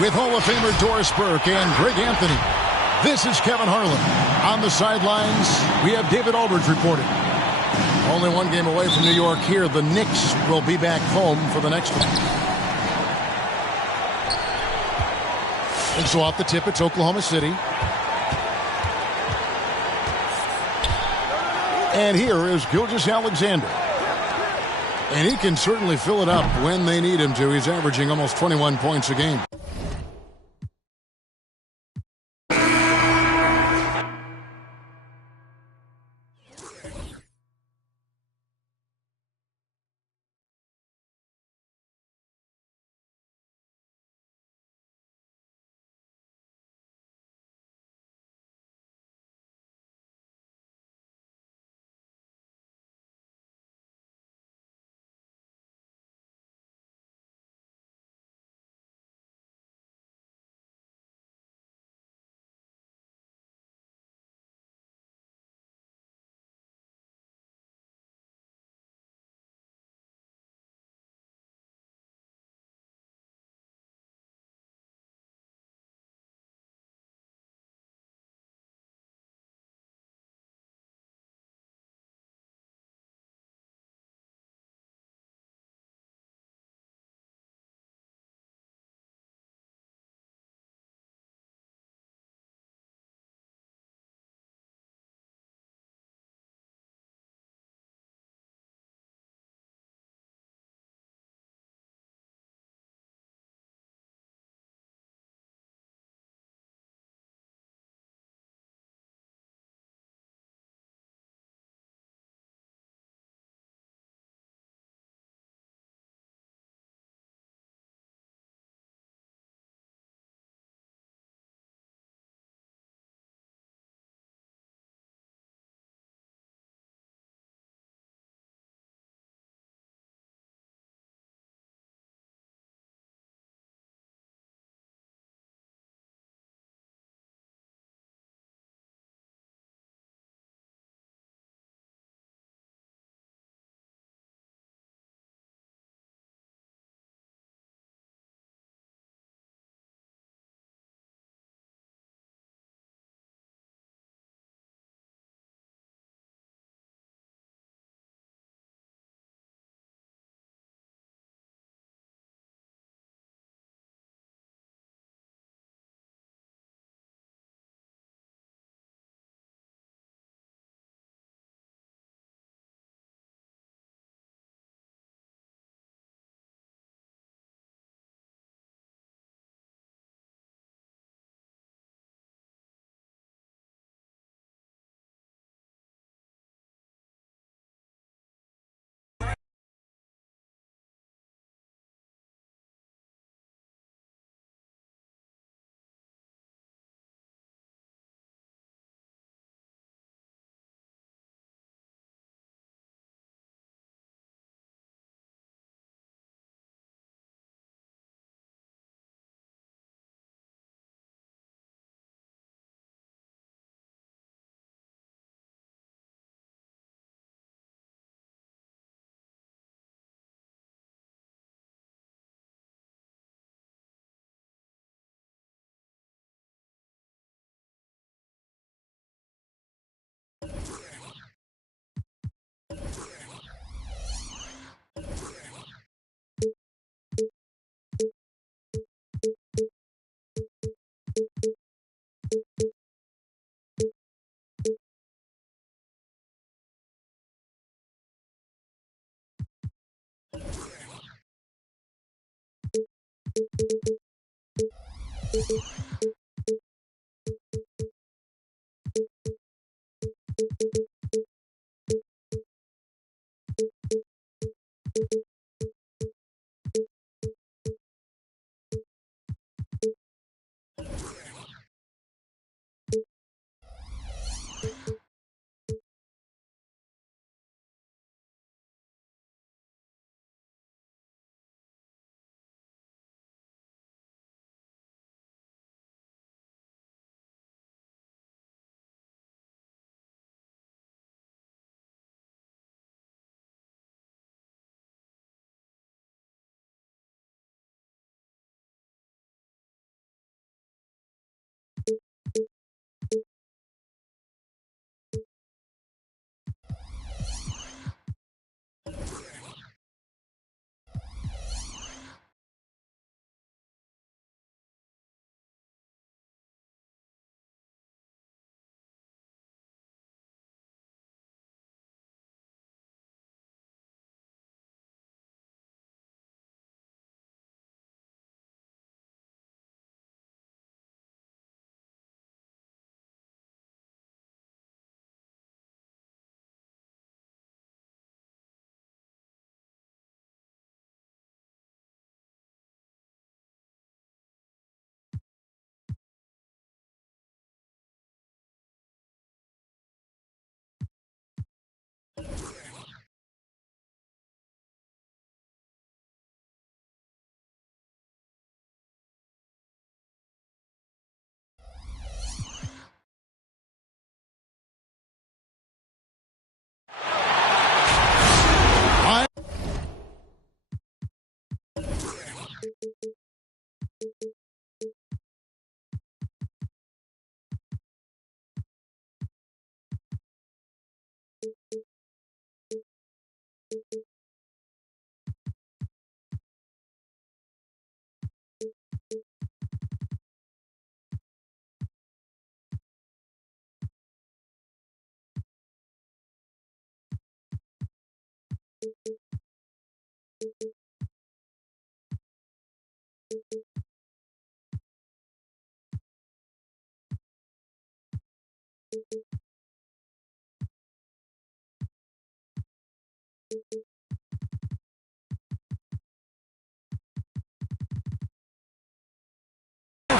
With Hall of Famer Doris Burke and Greg Anthony, this is Kevin Harlan. On the sidelines, we have David Aldridge reporting. Only one game away from New York here. The Knicks will be back home for the next one. And so off the tip, it's Oklahoma City. And here is Gilgeous-Alexander. And he can certainly fill it up when they need him to. He's averaging almost 21 points a game.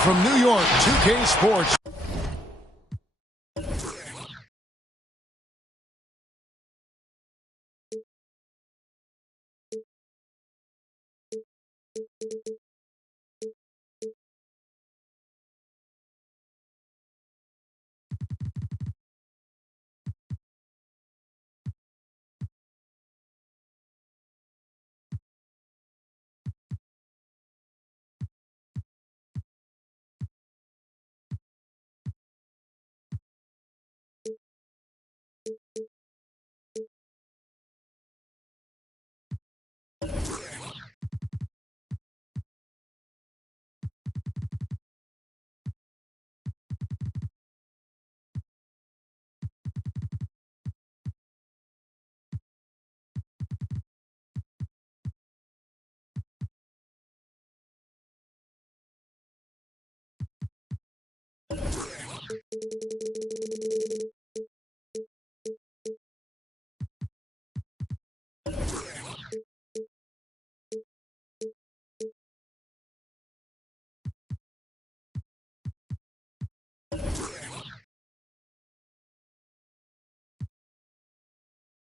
From New York, 2K Sports.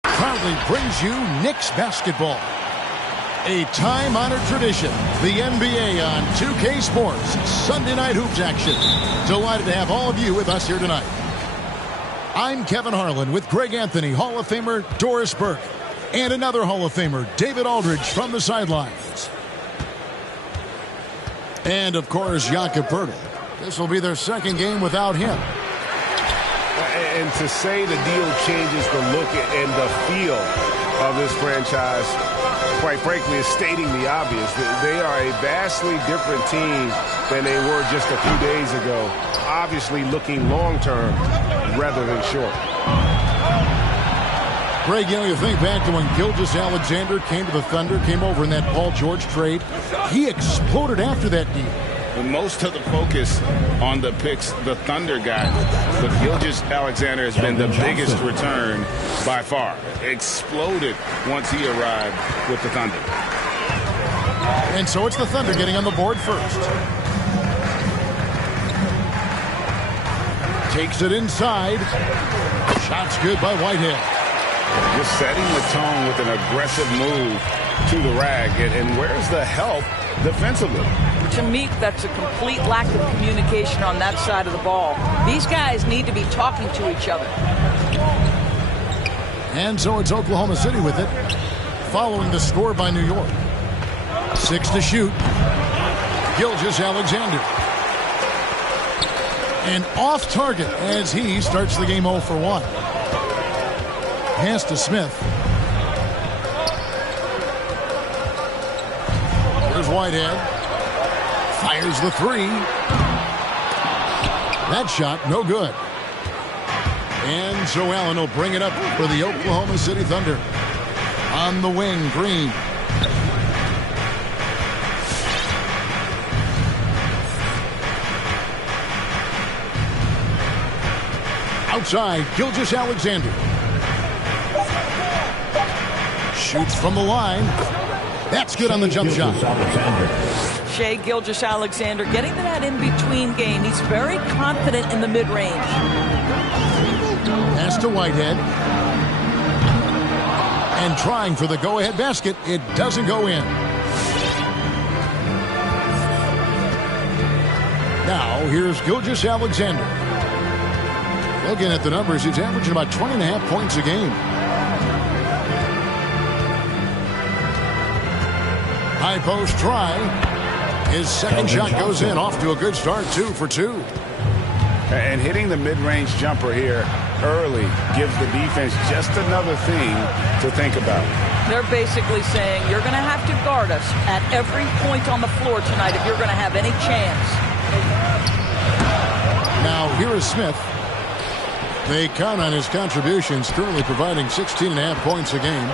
Proudly brings you Knicks basketball. A time-honored tradition, the NBA on 2K Sports, Sunday night hoops action. Delighted to have all of you with us here tonight. I'm Kevin Harlan with Greg Anthony, Hall of Famer Doris Burke, and another Hall of Famer, David Aldridge, from the sidelines. And, of course, Jakob Poeltl. This will be their second game without him. And to say the deal changes the look and the feel of this franchise, quite frankly, is stating the obvious. They are a vastly different team than they were just a few days ago, obviously looking long-term rather than short. Greg, you think back to when Gilgeous-Alexander came to the Thunder, came over in that Paul George trade. He exploded after that deal. Most of the focus on the picks the Thunder got, but Gilgeous-Alexander has been the biggest return by far. Exploded once he arrived with the Thunder. And so it's the Thunder getting on the board first. Takes it inside. Shot's good by Whitehead. Just setting the tone with an aggressive move to the rag. And where's the help defensively? To me, that's a complete lack of communication on that side of the ball. These guys need to be talking to each other. And so it's Oklahoma City with it, following the score by New York. 6 to shoot. Gilgeous-Alexander. And off target as he starts the game 0 for 1. Pass to Smith. Here's Whitehead. Fires the 3. That shot, no good. And so Allen will bring it up for the Oklahoma City Thunder. On the wing, Green. Outside, Gilgeous-Alexander. Shoots from the line. That's good on the jump shot. Shai Gilgeous-Alexander getting to that in-between game. He's very confident in the mid-range. Pass to Whitehead. And trying for the go-ahead basket. It doesn't go in. Now, here's Gilgeous-Alexander. Looking at the numbers, he's averaging about 20.5 points a game. High post try. His second shot goes in. Off to a good start. 2 for 2. And hitting the mid-range jumper here early gives the defense just another thing to think about. They're basically saying you're going to have to guard us at every point on the floor tonight if you're going to have any chance. Now here is Smith. They count on his contributions, currently providing 16.5 points a game.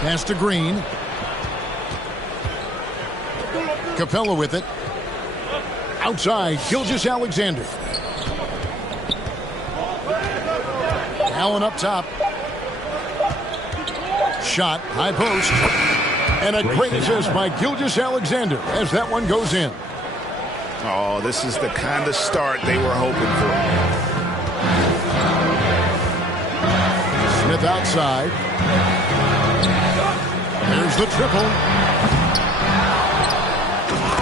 Pass to Green. Capella with it. Outside, Gilgeous-Alexander. Allen up top. Shot, high post. And a great assist by Gilgeous-Alexander as that one goes in. Oh, this is the kind of start they were hoping for. Smith outside. There's the triple.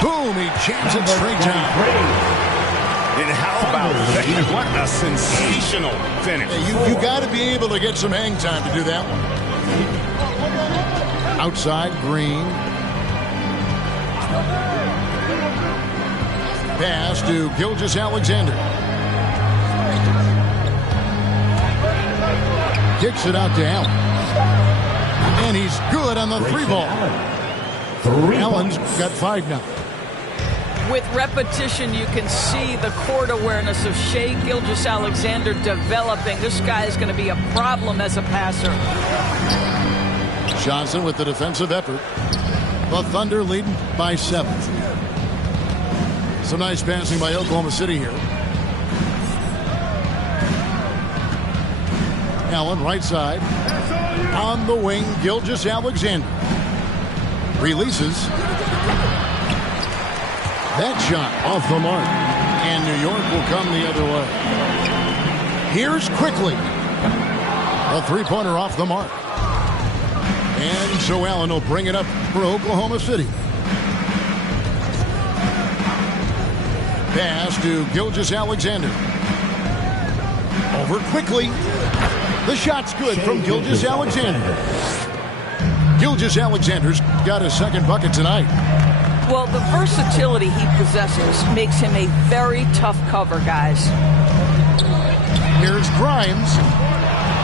Boom, he jams it straight down. And how about that? What a sensational finish. Yeah, you got to be able to get some hang time to do that one. Outside, Green. Pass to Gilgeous-Alexander. Kicks it out to Allen. And he's good on the 3-ball. Allen's got 5 now. With repetition, you can see the court awareness of Shai Gilgeous-Alexander developing. This guy is going to be a problem as a passer. Johnson with the defensive effort. The Thunder leading by 7. Some nice passing by Oklahoma City here. Allen right side. On the wing, Gilgeous-Alexander. Releases. That shot off the mark. And New York will come the other way. Here's quickly. A 3-pointer off the mark. And so Allen will bring it up for Oklahoma City. Pass to Gilgeous-Alexander. Over quickly. The shot's good from Gilgeous-Alexander. Gilgeous-Alexander's got his second bucket tonight. Well, the versatility he possesses makes him a very tough cover, guys. Here's Grimes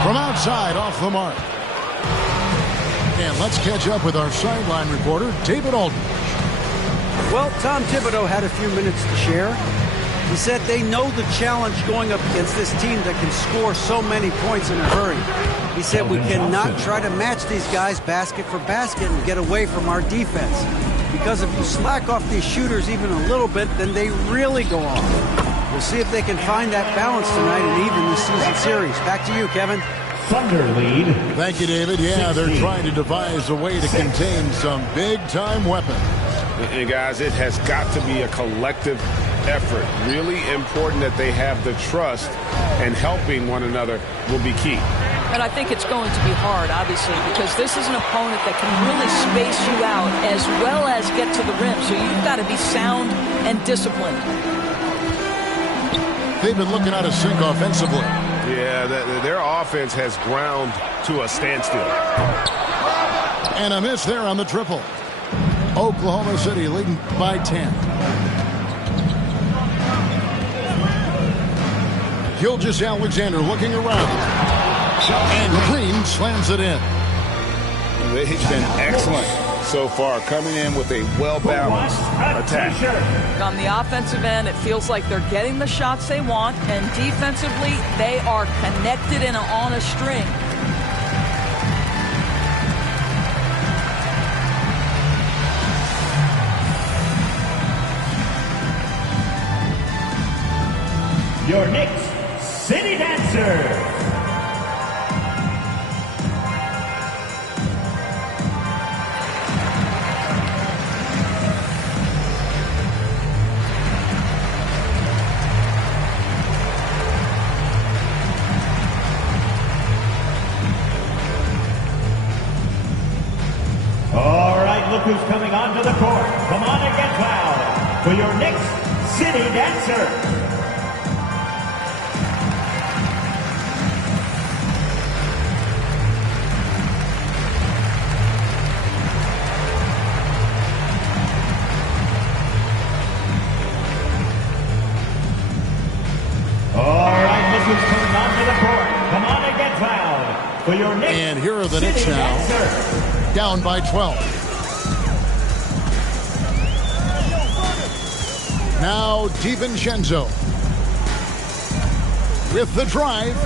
from outside off the mark. And let's catch up with our sideline reporter, David Aldridge. Well, Tom Thibodeau had a few minutes to share. He said they know the challenge going up against this team that can score so many points in a hurry. He said we cannot try to match these guys basket for basket and get away from our defense. Because if you slack off these shooters even a little bit, then they really go off. We'll see if they can find that balance tonight and even this season series. Back to you, Kevin. Thunder lead. Thank you, David. Yeah, they're trying to devise a way to contain some big-time weapons. And guys, it has got to be a collective effort. Really important that they have the trust, and helping one another will be key. And I think it's going to be hard, obviously, because this is an opponent that can really space you out as well as get to the rim. So you've got to be sound and disciplined. They've been looking out of sync offensively. Yeah, their offense has ground to a standstill. And a miss there on the triple. Oklahoma City leading by 10. Gilgeous-Alexander looking around. And Green slams it in. They've been excellent so far, coming in with a well-balanced attack. On the offensive end, it feels like they're getting the shots they want, and defensively, they are connected and on a string. Your Knicks City Dancer. Look who's coming onto the court. Come on and get fouled for your Knicks City Dancer. All right, look who's coming onto the court. Come on and get fouled for your Knicks. And here are the Knicks now, down by 12. Now DiVincenzo with the drive.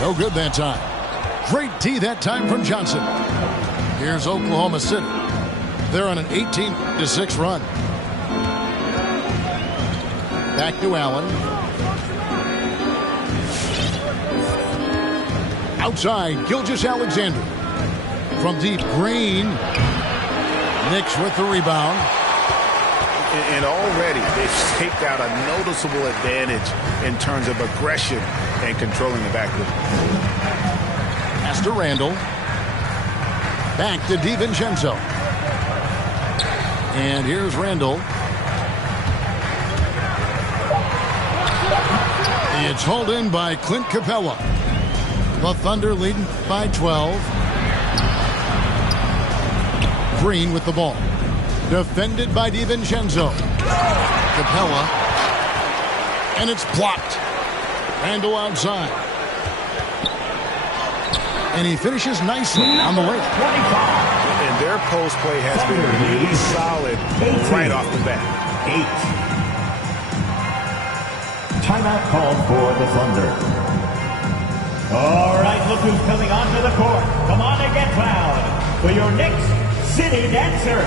No good that time. Great D that time from Johnson. Here's Oklahoma City. They're on an 18-6 run. Back to Allen. Outside, Gilgeous-Alexander. From deep, Green. Knicks with the rebound. And already they've staked out a noticeable advantage in terms of aggression and controlling the backcourt. Pass to Randall. Back to DiVincenzo. And here's Randall. It's hauled in by Clint Capella. The Thunder leading by 12. Green with the ball. Defended by DiVincenzo. Capella. And it's blocked. Randall outside. And he finishes nicely on the way. And their post play has been really solid right off the bat. 8. Timeout called for the Thunder. All right, look who's coming onto the court. Come on and get fouled for your Knicks City Dancer.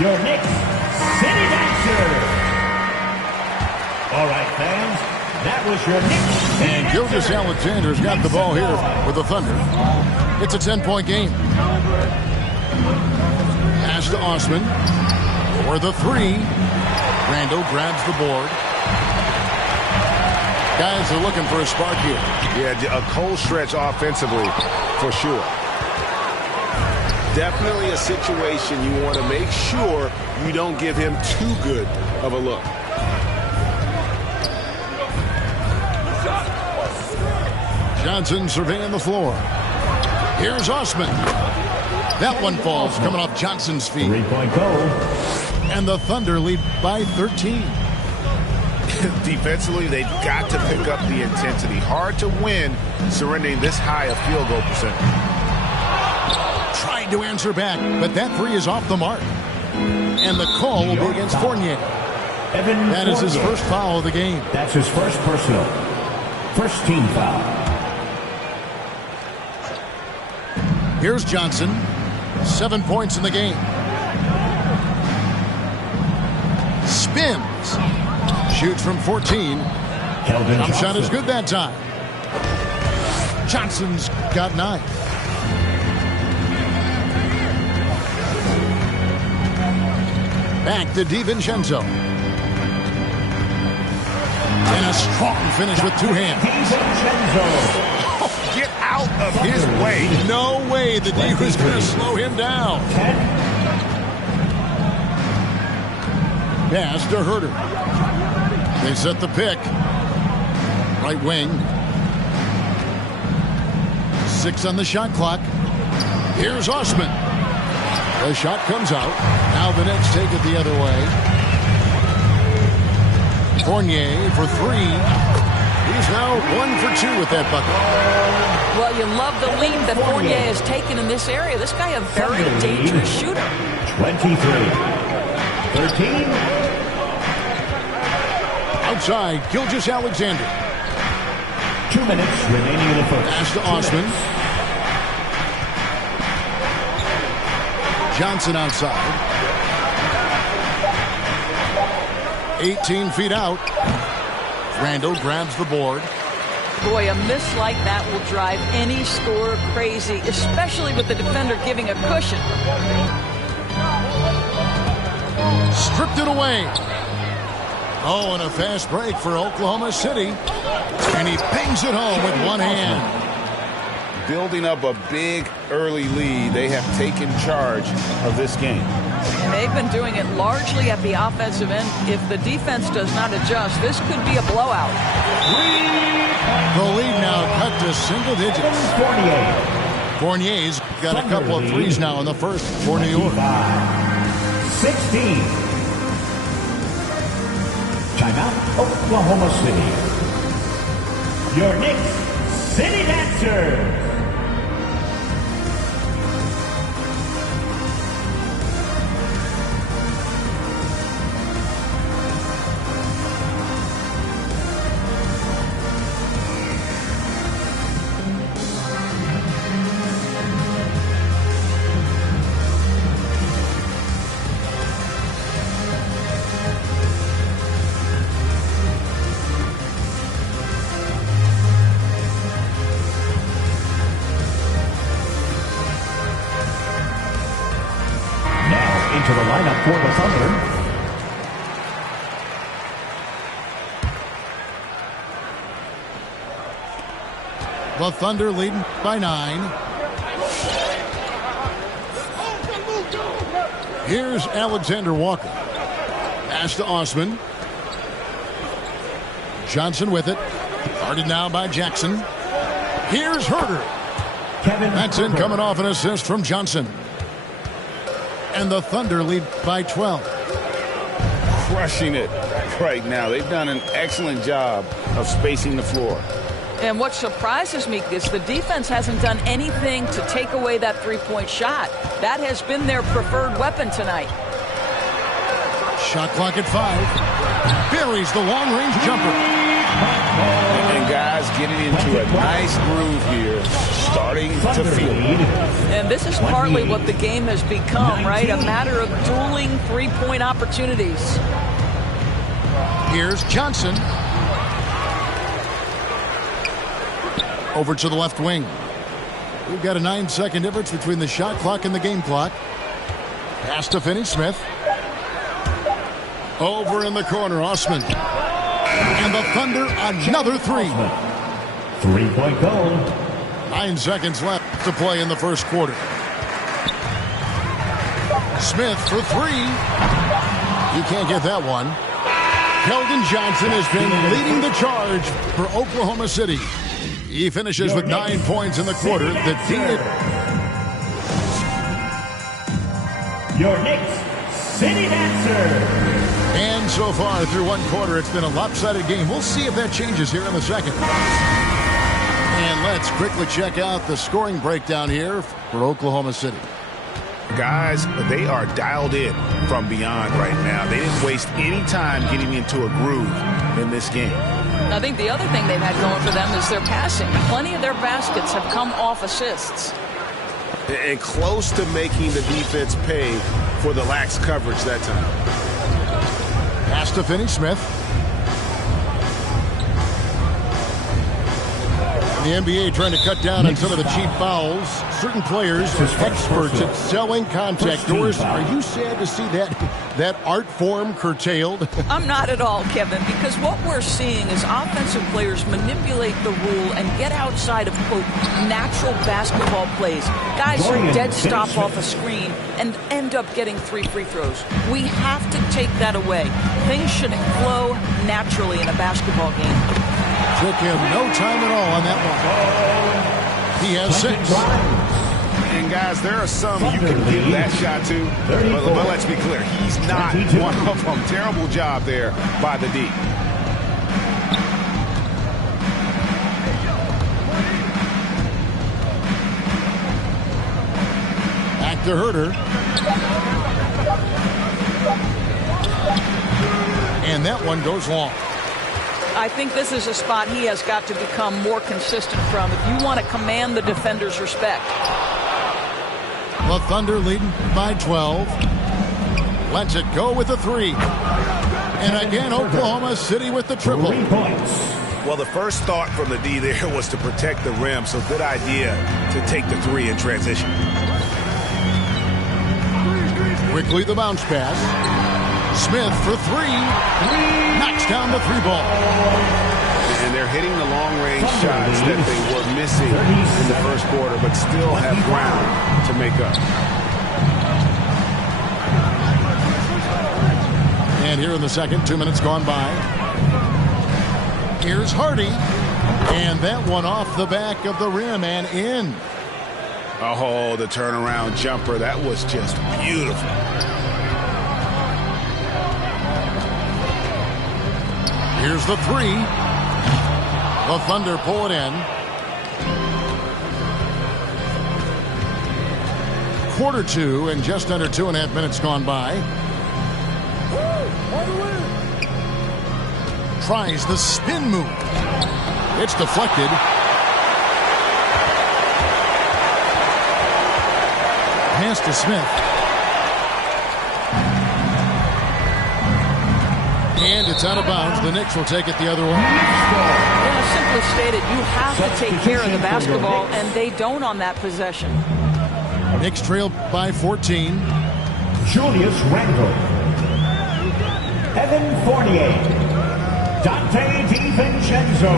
Your Knicks City Dancer. All right, fans, That was your Knicks. And Gilgeous Alexander's got the ball here with the Thunder. It's a 10-point game. Pass to Osman for the three. Randall grabs the board. Guys are looking for a spark here. Yeah, a cold stretch offensively for sure. Definitely a situation you want to make sure you don't give him too good of a look. Johnson surveying the floor. Here's Osman. That one falls, coming off Johnson's feet. 3-point goal. And the Thunder lead by 13. Defensively, they've got to pick up the intensity. Hard to win surrendering this high a field goal percentage. Tried to answer back, but that three is off the mark. And the call will be against Fournier. That is his first foul of the game. That's his first personal. First team foul. Here's Johnson. 7 points in the game. Spins. Shoots from 14. Jump shot is good that time. Johnson's got 9. Back to DiVincenzo. And a strong finish with 2 hands. Oh, get out of his way. No way the D was going to slow him down. Pass to Herter. They set the pick. Right wing. 6 on the shot clock. Here's Osman. The shot comes out. Now the Knicks take it the other way. Fournier for 3. He's now 1 for 2 with that bucket. Well, you love the lead that Fournier has taken in this area. This guy a very dangerous shooter. 23. 13. Outside, Gilgeous Alexander. 2 minutes remaining in the first. Pass to Osman. Johnson outside. 18 feet out. Randall grabs the board. Boy, a miss like that will drive any scorer crazy, especially with the defender giving a cushion. Stripped it away. Oh, and a fast break for Oklahoma City. And he bangs it home with 1 hand. Building up a big early lead, they have taken charge of this game. And they've been doing it largely at the offensive end. If the defense does not adjust, this could be a blowout. The lead now cut to single digits. Fournier's got a couple of threes now in the first for New York. 16. Timeout, Oklahoma City. Your Knicks City Dancers. Into the lineup for the Thunder. The Thunder leading by 9. Here's Alexander Walker. Pass to Osman. Johnson with it. Guarded now by Jackson. Here's Herter. That's in, coming off an assist from Johnson. And the Thunder lead by 12. Crushing it right now. They've done an excellent job of spacing the floor. And what surprises me is the defense hasn't done anything to take away that three-point shot. That has been their preferred weapon tonight. Shot clock at 5. Buries the long-range jumper. And guys getting into a nice groove here, starting to feel. And this is partly what the game has become, right? A matter of dueling three-point opportunities. Here's Johnson. Over to the left wing. We've got a 9-second difference between the shot clock and the game clock. Pass to Finney-Smith. Over in the corner, Osman. And the Thunder, another three. 3-point goal. 9 seconds left to play in the first quarter. Smith for three. You can't get that one. Keldon Johnson has been leading the charge for Oklahoma City. He finishes with 9 points in the quarter. The team. Your Knicks City Dancer. And so far through one quarter, it's been a lopsided game. We'll see if that changes here in the second. And let's quickly check out the scoring breakdown here for Oklahoma City. Guys, they are dialed in from beyond right now. They didn't waste any time getting into a groove in this game. I think the other thing they've had going for them is their passing. Plenty of their baskets have come off assists. And close to making the defense pay for the lax coverage that time. Pass to Finney-Smith. The NBA trying to cut down on some of the cheap fouls. Certain players are experts at selling contact. Doris, are you sad to see that art form curtailed? I'm not at all, Kevin, because what we're seeing is offensive players manipulate the rule and get outside of, quote, natural basketball plays. Guys who dead stop off a screen and end up getting 3 free throws. We have to take that away. Things should flow naturally in a basketball game. Took him no time at all on that one. He has 6. And guys, there are some you can give that shot to, but let's be clear, he's not one of them. Terrible job there by the D. Back to Herter. And that one goes long. I think this is a spot he has got to become more consistent from if you want to command the defender's respect. The Thunder leading by 12. Lets it go with the 3. And again, Oklahoma City with the triple. 3 points. Well, the first thought from the D there was to protect the rim, so good idea to take the 3 in transition. Quickly the bounce pass. Smith for 3. Knocks down the 3 ball. And they're hitting the long-range shots that they were missing in the first quarter, but still have ground to make up. And here in the second, 2 minutes gone by. Here's Hardy. And that one off the back of the rim and in. Oh, the turnaround jumper. That was just beautiful. Here's the 3. The Thunder pull it in. Quarter 2 and just under 2.5 minutes gone by. Tries the spin move. It's deflected. Pass to Smith. And it's out of bounds. The Knicks will take it the other way. Yeah, simply stated, you have to take care of the basketball, and they don't on that possession. Knicks trail by 14. Julius Randle. Evan Fournier. Dante DiVincenzo.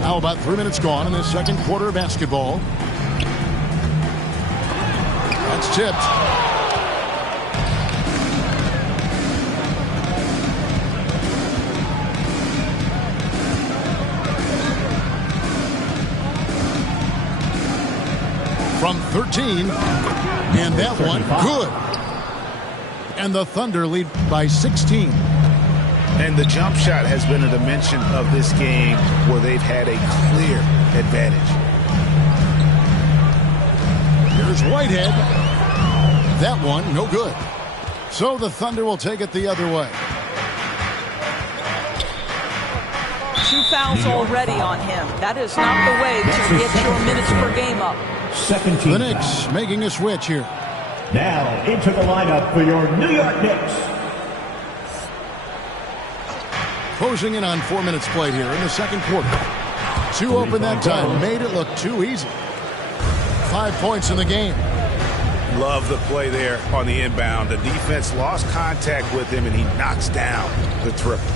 Now about 3 minutes gone in the second quarter of basketball. That's tipped. From 13, and that one good. And the Thunder lead by 16. And the jump shot has been a dimension of this game where they've had a clear advantage. Here's Whitehead. That one no good. So the Thunder will take it the other way. 2 fouls already on him. That is not the way to get your minutes per game up. The Knicks making a switch here. Now into the lineup for your New York Knicks. Closing in on 4 minutes played here in the second quarter. Too open that time. Made it look too easy. 5 points in the game. Love the play there on the inbound. The defense lost contact with him, and he knocks down the triple.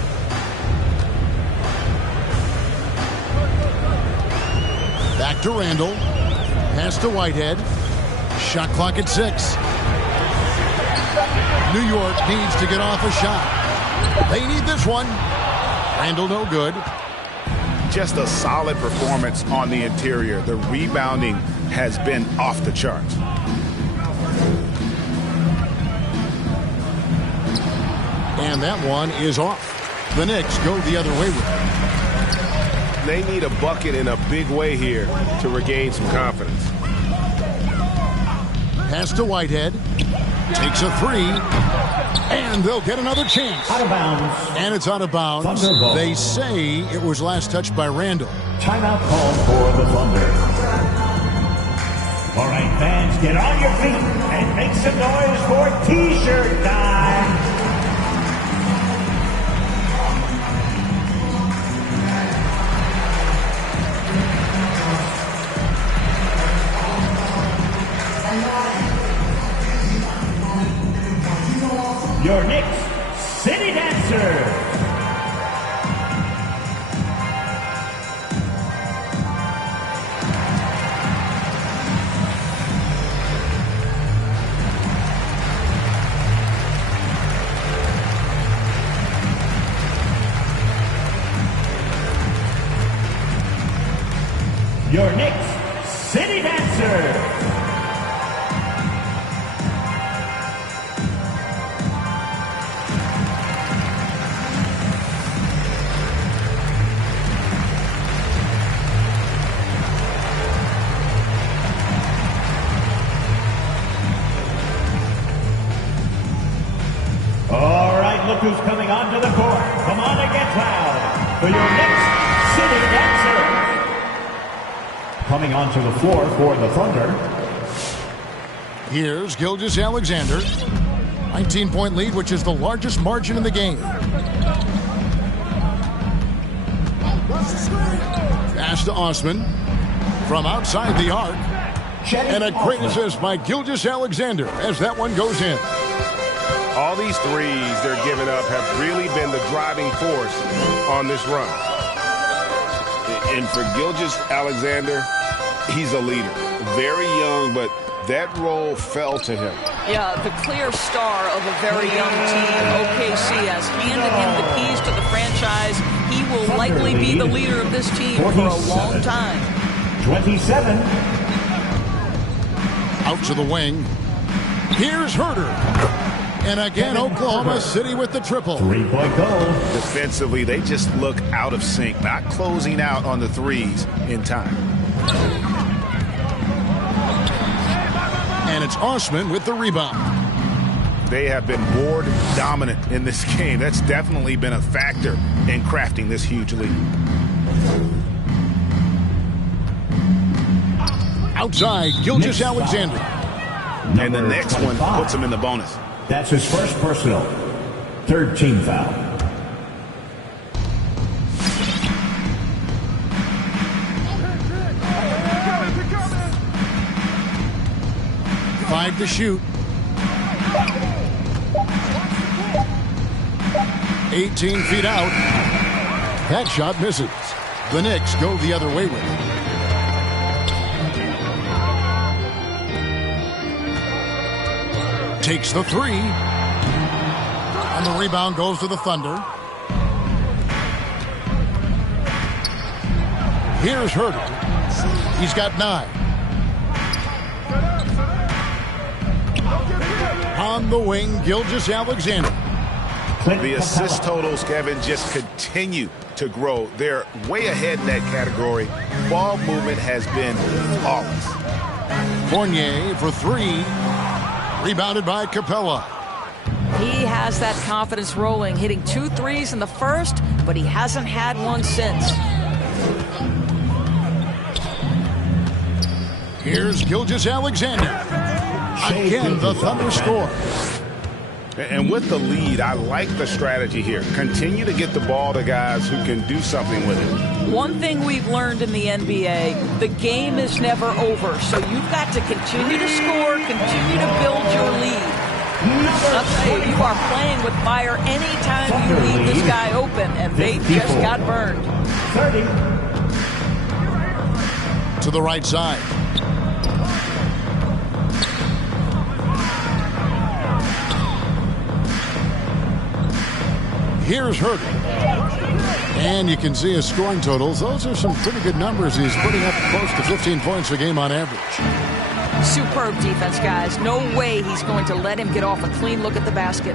Back to Randall. Pass to Whitehead. Shot clock at 6. New York needs to get off a shot. They need this one. Randall no good. Just a solid performance on the interior. The rebounding has been off the charts. And that one is off. The Knicks go the other way with it. They need a bucket in a big way here to regain some confidence. Pass to Whitehead. Takes a 3. And they'll get another chance. Out of bounds. And it's out of bounds. Thunderball. They say it was last touched by Randall. Timeout called for the Thunder. All right, fans, get on your feet and make some noise for T-shirt time. Your Knicks City Dancer. Your Knicks City Dancer. Look who's coming onto the court. Come on and get loud for your next City Dancer. Coming onto the floor for the Thunder. Here's Gilgeous-Alexander. 19-point lead, which is the largest margin in the game. Pass to Osman. From outside the arc. And a great assist by Gilgeous-Alexander as that one goes in. All these threes they're giving up have really been the driving force on this run. And for Gilgeous-Alexander, he's a leader. Very young, but that role fell to him. Yeah, the clear star of a very young team. OKC has handed him the keys to the franchise. He will likely be the leader of this team for a long time. 27. Out to the wing. Here's Herter. And again, Oklahoma City with the triple. 3-point goal. Defensively, they just look out of sync, not closing out on the threes in time. And it's Osman with the rebound. They have been board dominant in this game. That's definitely been a factor in crafting this huge lead. Outside, Gilgeous-Alexander. And the next 25. One puts him in the bonus. That's his first personal. Third team foul. Five to shoot. 18 feet out. That shot misses. The Knicks go the other way with it. Takes the three. And the rebound goes to the Thunder. Here's Herter. He's got 9. On the wing, Gilgeous-Alexander. The assist totals, Kevin, just continue to grow. They're way ahead in that category. Ball movement has been flawless. Fournier for 3. Rebounded by Capella. He has that confidence rolling, hitting 2 threes in the first, but he hasn't had one since. Here's Gilgeous-Alexander. Again, the Thunder score. And with the lead, I like the strategy here. Continue to get the ball to guys who can do something with it. One thing we've learned in the NBA, the game is never over. So you've got to continue to score, continue to build your lead. I'll tell you, you are playing with fire anytime you leave this guy open, and they just got burned. 30. To the right side. Here's Hurd. And you can see his scoring totals. Those are some pretty good numbers. He's putting up close to 15 points a game on average. Superb defense, guys. No way he's going to let him get off a clean look at the basket.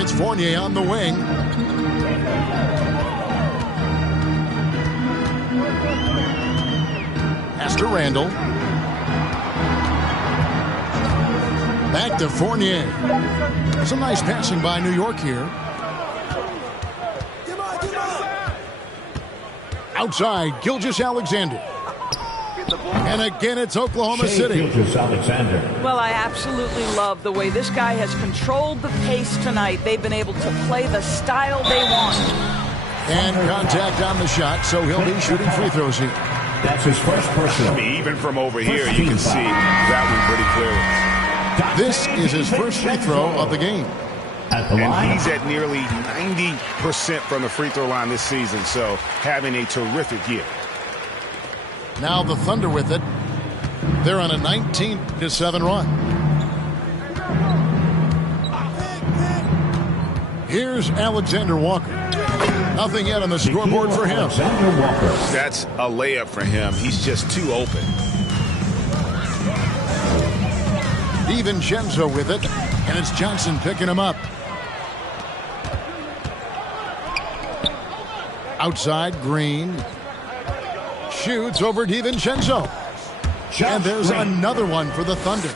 It's Fournier on the wing. Pass to Randall. Back to Fournier. Some nice passing by New York here. Outside, Gilgeous-Alexander. And again, it's Oklahoma City. Gilgeous-Alexander. Well, I absolutely love the way this guy has controlled the pace tonight. They've been able to play the style they want. And contact on the shot, so he'll be shooting free throws here. That's his first personal. Even from over here, you can see that one pretty clearly. This is his first free throw of the game. At the line. And he's at nearly 90% from the free throw line this season, so having a terrific year. Now the Thunder with it. They're on a 19-7 run. Here's Alexander Walker. Nothing yet on the scoreboard for him. Alexander Walker. That's a layup for him. He's just too open. DiVincenzo with it, and it's Johnson picking him up. Outside, Green. Shoots over DiVincenzo. And there's another one for the Thunder.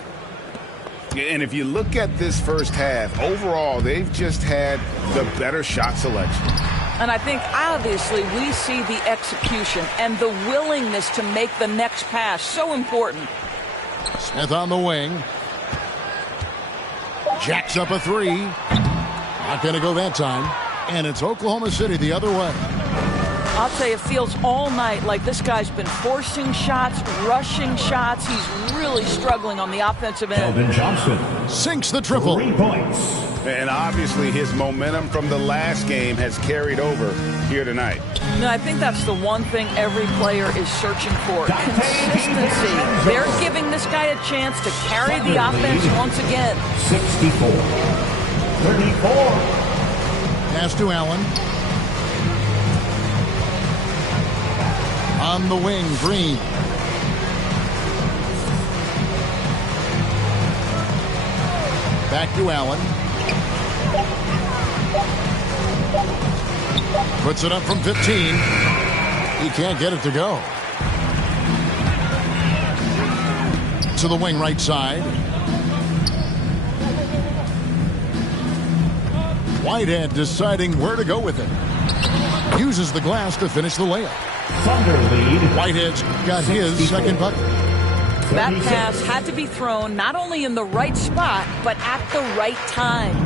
And if you look at this first half, overall, they've just had the better shot selection. And I think, obviously, we see the execution and the willingness to make the next pass so important. Smith on the wing. Jacks up a three. Not going to go that time. And it's Oklahoma City the other way. I'll tell you, it feels all night like this guy's been forcing shots, rushing shots. He's really struggling on the offensive end. Keldon Johnson Sinks the triple. 3 points. And obviously his momentum from the last game has carried over here tonight. No, I think that's the one thing every player is searching for. Consistency. They're giving this guy a chance to carry the offense once again. 64. 34. Pass to Allen. On the wing, Green. Back to Allen. Puts it up from 15. He can't get it to go. To the wing right side. Whitehead deciding where to go with it. Uses the glass to finish the layup. Thunder lead. Whitehead's got his second bucket. That pass had to be thrown not only in the right spot, but at the right time.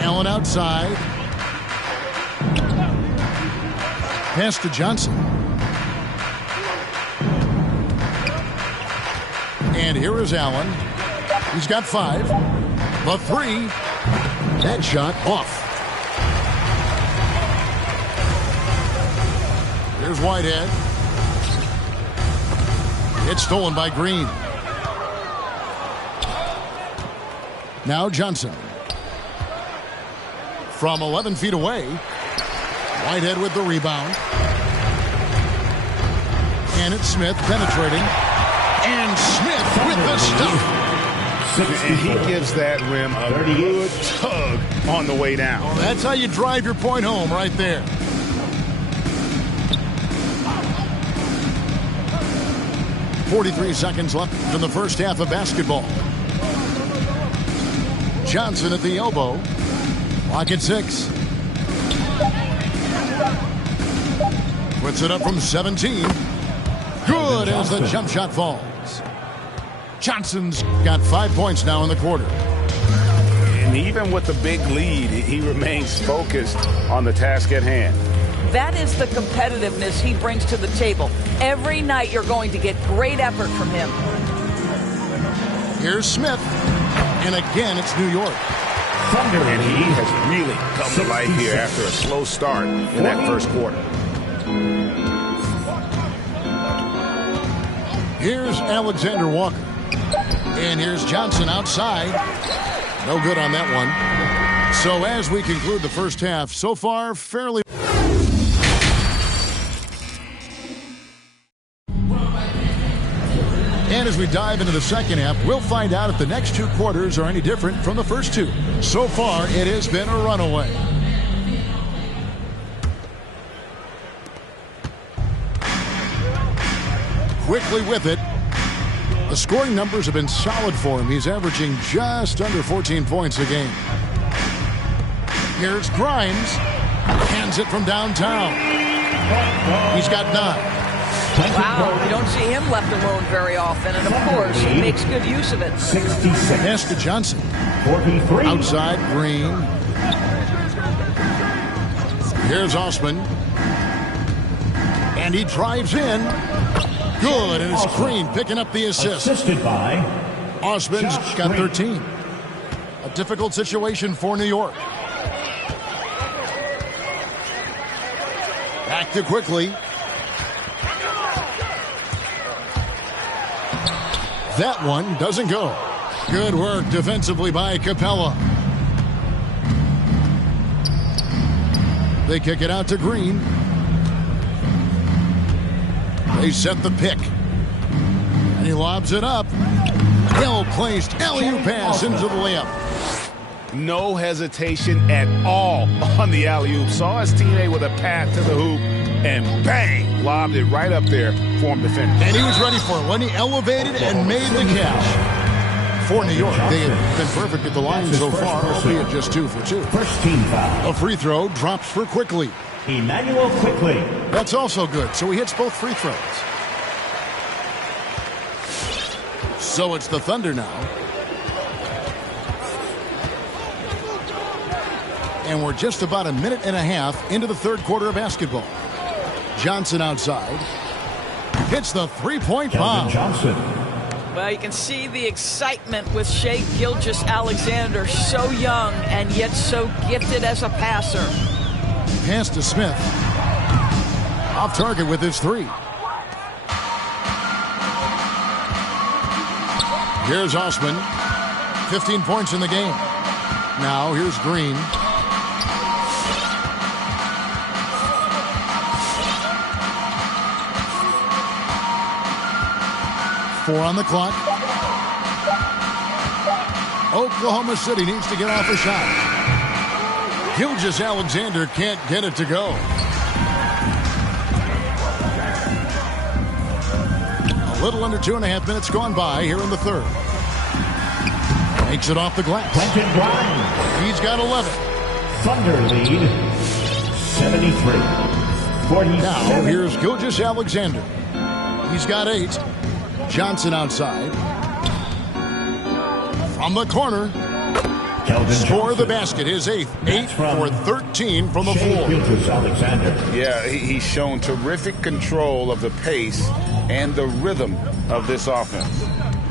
Allen outside. Pass to Johnson. And here is Allen. He's got 5. The 3. That shot off. Here's Whitehead. It's stolen by Green. Now Johnson. From 11 feet away. Whitehead with the rebound. And it's Smith penetrating. And Smith with the stop. And he gives that rim a good tug on the way down. Well, that's how you drive your point home right there. .43 seconds left in the first half of basketball. Johnson at the elbow. Clock at 6. Puts it up from 17. Good as the jump shot falls. Johnson's got 5 points now in the quarter. And even with the big lead, he remains focused on the task at hand. That is the competitiveness he brings to the table. Every night you're going to get great effort from him. Here's Smith. And again, it's New York. And he has really come to life here after a slow start in that first quarter. Here's Alexander Walker. And here's Johnson outside. No good on that one. So as we conclude the first half, so far, fairly... And as we dive into the second half, we'll find out if the next 2 quarters are any different from the first 2. So far, it has been a runaway. Quickly with it. The scoring numbers have been solid for him. He's averaging just under 14 points a game. Here's Grimes. Hands it from downtown. He's got 9. Wow, you don't see him left alone very often, and of course, he makes good use of it. 66. Pass to Johnson. 43. Outside, Green. Here's Osman. And he drives in. Good, and it's Green picking up the assist. Assisted by Osman's got 13. A difficult situation for New York. Back to quickly. That one doesn't go. Good work defensively by Capella. They kick it out to Green. They set the pick. And he lobs it up. Well-placed alley-oop pass into the layup. No hesitation at all on the alley-oop. Saw his teammate with a path to the hoop, and bang, lobbed it right up there for him to finish. And he was ready for it when he elevated and made the catch. For New York, they have been perfect at the line so far, albeit just 2 for 2. First team foul. A free throw drops for Quickly. Emmanuel Quickly. That's also good, so he hits both free throws. So it's the Thunder now. And we're just about a minute and a half into the third quarter of basketball. Johnson outside. Hits the three-point bomb. Johnson. Well, you can see the excitement with Shai Gilgeous-Alexander, so young and yet so gifted as a passer. Pass to Smith. Off target with his 3. Here's Osman. 15 points in the game. Now here's Green. Four on the clock. Oklahoma City needs to get off a shot. Gilgeous-Alexander can't get it to go. A little under 2.5 minutes gone by here in the third. Makes it off the glass. Quentin Grimes. He's got 11. Thunder lead 73. 47. Now here's Gilgeous-Alexander. He's got 8. Johnson outside. From the corner. Score the basket, his 8th. 8 for 13 from the floor. Gilgeous-Alexander. Yeah, he's shown terrific control of the pace and the rhythm of this offense.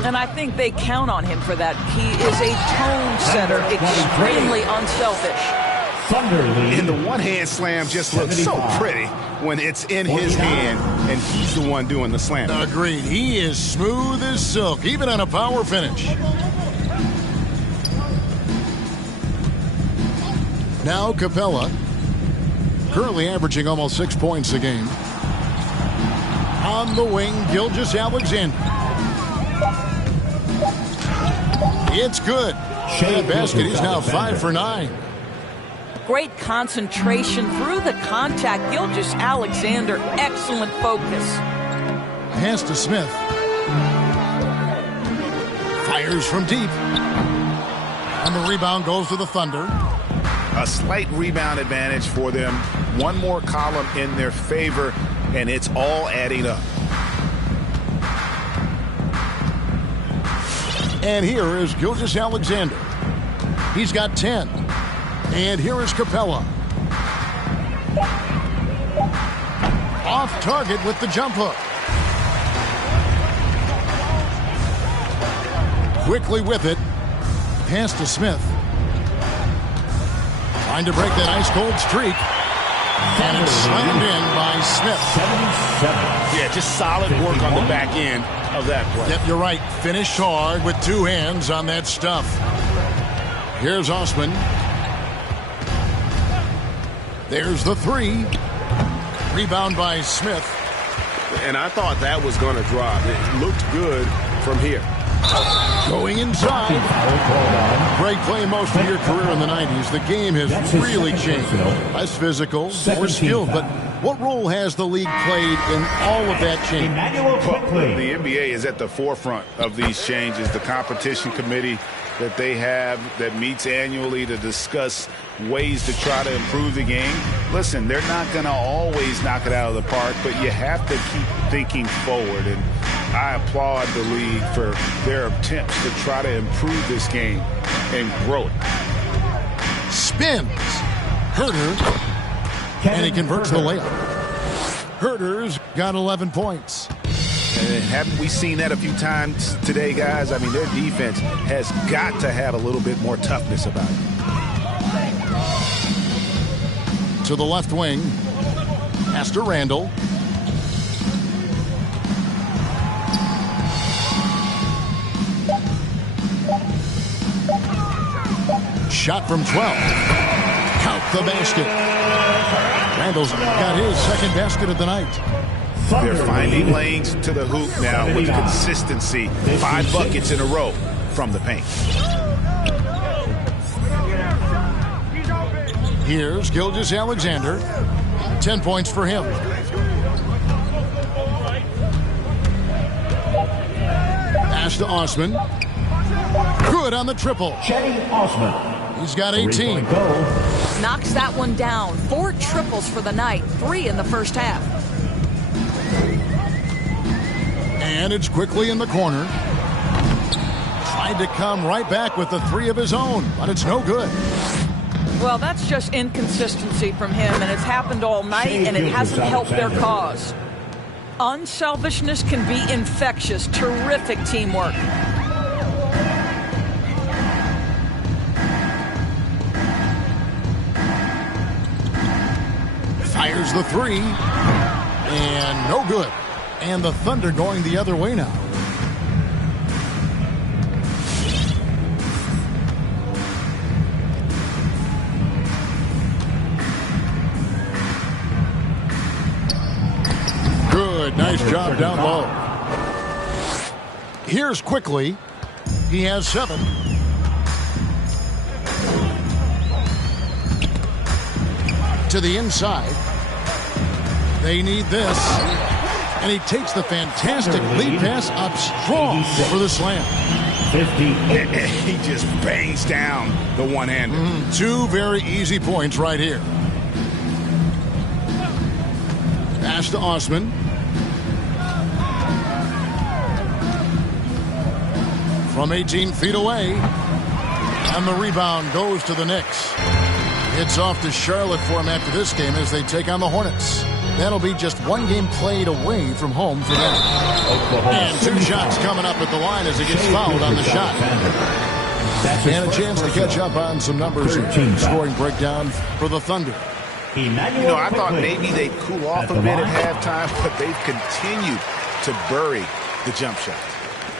And I think they count on him for that. He is a tone setter, extremely unselfish. Thunder lead. And the one-hand slam just looks so pretty when it's in his hand and he's the one doing the slam. Agreed. He is smooth as silk, even on a power finish. Now Capella, currently averaging almost 6 points a game. On the wing, Gilgeous-Alexander. It's good. That basket, he's now 5 for 9. Great concentration through the contact. Gilgeous-Alexander, excellent focus. Pass to Smith. Fires from deep. And the rebound goes to the Thunder. A slight rebound advantage for them. One more column in their favor, and it's all adding up. And here is Gilgeous-Alexander. He's got 10. And here is Capella. Off target with the jump hook. Quickly with it. Pass to Smith. Trying to break that ice-cold streak. And it's slammed in by Smith. 77. Yeah, just solid work on the back end of that play. Yep, you're right. Finished hard with two hands on that stuff. Here's Osman. There's the three. Rebound by Smith. And I thought that was going to drop. It looked good from here. Going inside. Greg, playing most of your career in the 90s, the game has really changed. Less physical, more skilled. But what role has the league played in all of that change? The NBA is at the forefront of these changes. The competition committee that they have that meets annually to discuss ways to try to improve the game. Listen, they're not going to always knock it out of the park, but you have to keep thinking forward. And I applaud the league for their attempts to try to improve this game and grow it. Spins. Herter. And he converts the layup. Herter's got 11 points. And haven't we seen that a few times today, guys? I mean, their defense has got to have a little bit more toughness about it. To the left wing. Pass to Randall. Shot from 12. Count the basket. Randall's got his second basket of the night. They're finding lanes to the hoop now with consistency. 5 buckets in a row from the paint. Here's Gilgeous-Alexander. 10 points for him. Pass to Osman. Good on the triple. Cedi Osman. He's got 18. Knocks that one down. 4 triples for the night. 3 in the first half. And it's quickly in the corner. Tried to come right back with the 3 of his own, but it's no good. Well, that's just inconsistency from him, and it's happened all night, and it hasn't helped their cause. Unselfishness can be infectious. Terrific teamwork. Fires the 3. And no good. And the Thunder going the other way now. Good. Nice job down low. Here's quickly. He has 7. To the inside. They need this. And he takes the fantastic lead pass up strong for the slam. 58. He just bangs down the one-hander. 2 very easy points right here. Pass to Osman. From 18 feet away. And the rebound goes to the Knicks. It's off to Charlotte for him after this game as they take on the Hornets. That'll be just 1 game played away from home for them. And 2 shots coming up at the line as he gets fouled on the shot. And a chance to catch up on some numbers here. Scoring breakdown for the Thunder. You know, I thought maybe they'd cool off a bit at halftime, but they've continued to bury the jump shot.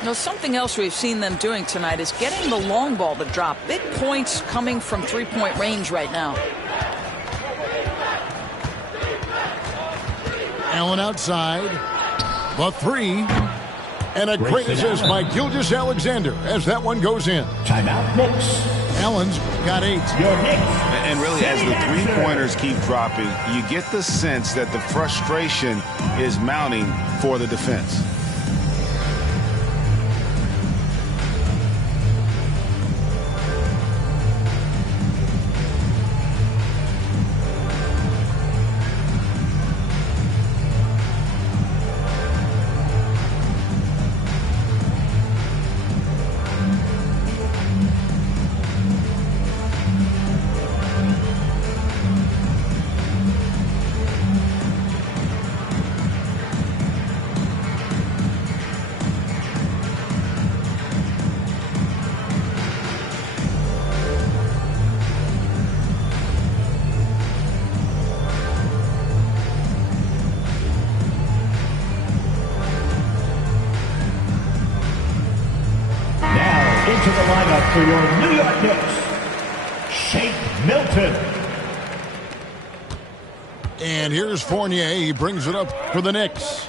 Now, something else we've seen them doing tonight is getting the long ball to drop. Big points coming from 3-point range right now. Allen outside. The 3. And a great assist by Gilgeous-Alexander as that one goes in. Timeout, Knicks. Allen's got 8. Your Knicks. And really, as the 3-pointers keep dropping, you get the sense that the frustration is mounting for the defense. into the lineup for your New York Knicks, Shake Milton. And here's Fournier. He brings it up for the Knicks.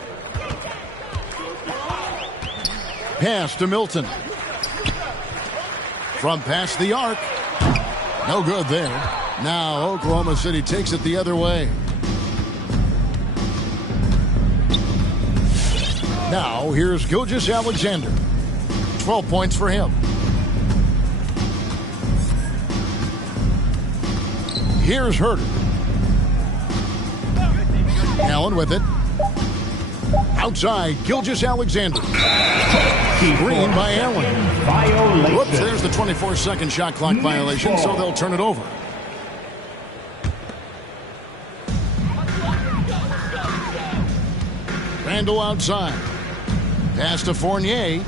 Pass to Milton. From past the arc. No good there. Now Oklahoma City takes it the other way. Now here's Gilgeous-Alexander. 12 points for him. Here's Herter. Allen with it. Outside, Gilgeous-Alexander. Green by Allen. Whoops, there's the 24-second shot clock violation, so they'll turn it over. Randall outside. Pass to Fournier.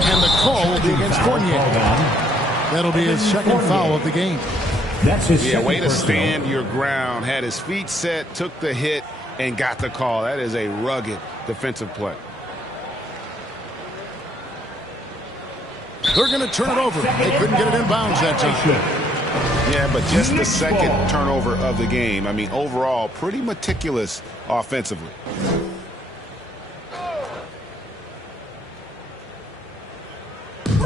And the call will be against Fournier. That'll be his second foul of the game. That's his way to stand your ground. Had his feet set, took the hit, and got the call. That is a rugged defensive play. They're going to turn it over. They couldn't get it in bounds that time. Yeah, but just the second turnover of the game. I mean, overall, pretty meticulous offensively.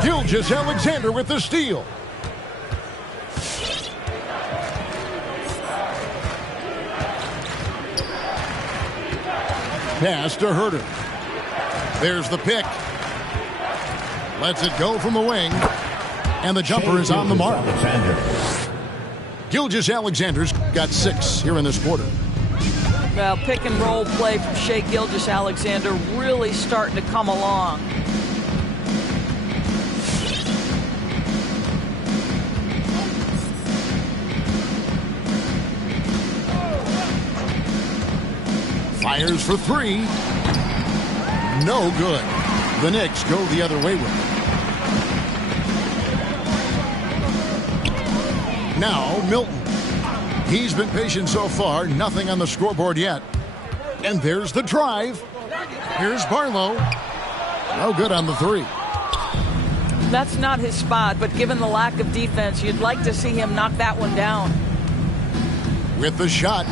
Gilgeous-Alexander with the steal. Pass to Herter. There's the pick. Lets it go from the wing. And the jumper is on the mark. Gilgeous-Alexander's got 6 here in this quarter. Well, pick and roll play from Shai Gilgeous-Alexander really starting to come along. Fires for 3. No good. The Knicks go the other way with it. Now Milton. He's been patient so far. Nothing on the scoreboard yet. And there's the drive. Here's Barlow. No good on the 3. That's not his spot, but given the lack of defense, you'd like to see him knock that one down. With the shot.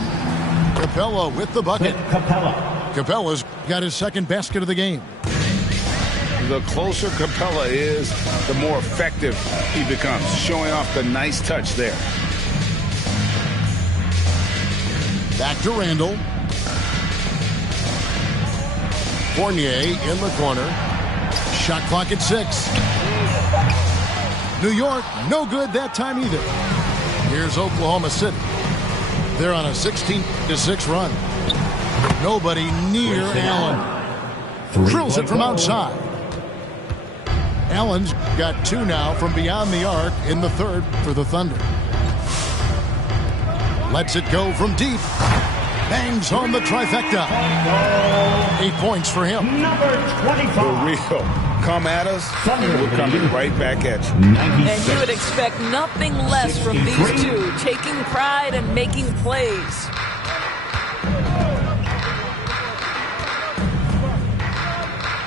Capella with the bucket. Capella's got his second basket of the game. The closer Capella is, the more effective he becomes, showing off the nice touch there. Back to Randall. Fournier in the corner. Shot clock at 6. New York, no good that time either. Here's Oklahoma City. They're on a 16-6 run. Nobody near Allen. Drills it from outside. Allen's got 2 now from beyond the arc in the third for the Thunder. Lets it go from deep. Bangs home the trifecta. 8 points for him. Number 25. For real. Come at us, and we're coming right back at you. 96. And you would expect nothing less from these two, taking pride and making plays.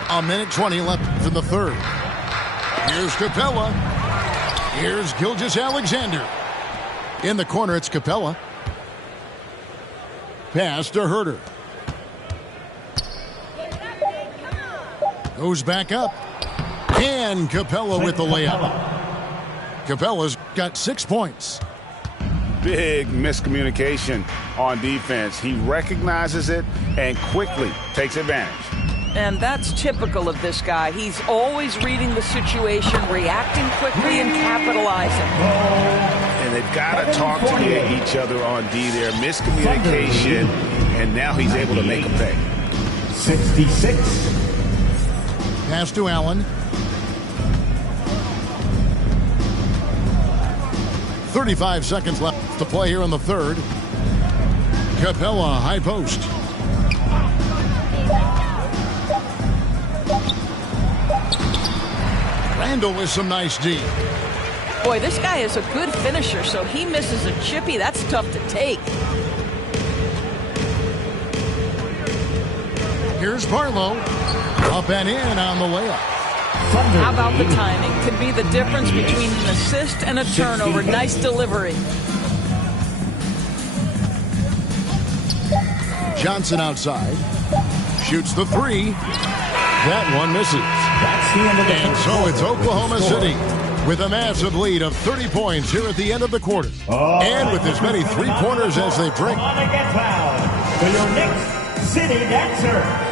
A minute 20 left in the third. Here's Capella. Here's Gilgeous-Alexander. In the corner, it's Capella. Pass to Herter. Goes back up. And Capella with the layup. Capella's got 6 points. Big miscommunication on defense. He recognizes it and quickly takes advantage. And that's typical of this guy. He's always reading the situation, reacting quickly, and capitalizing. And they've got to talk to each other on D there. Miscommunication, and now he's able to make a pay. 66. Pass to Allen. 35 seconds left to play here in the third. Capella, high post. Randall with some nice D. Boy, this guy is a good finisher, so he misses a chippy. That's tough to take. Here's Barlow. Up and in on the layup. How about the timing? Could be the difference between an assist and a turnover. Nice delivery. Johnson outside. Shoots the three. That one misses. That's the end of the And so it's Oklahoma City with a massive lead of 30 points here at the end of the quarter. And with as many three-pointers as they bring. Come on and get loud for your Knicks City Dancer.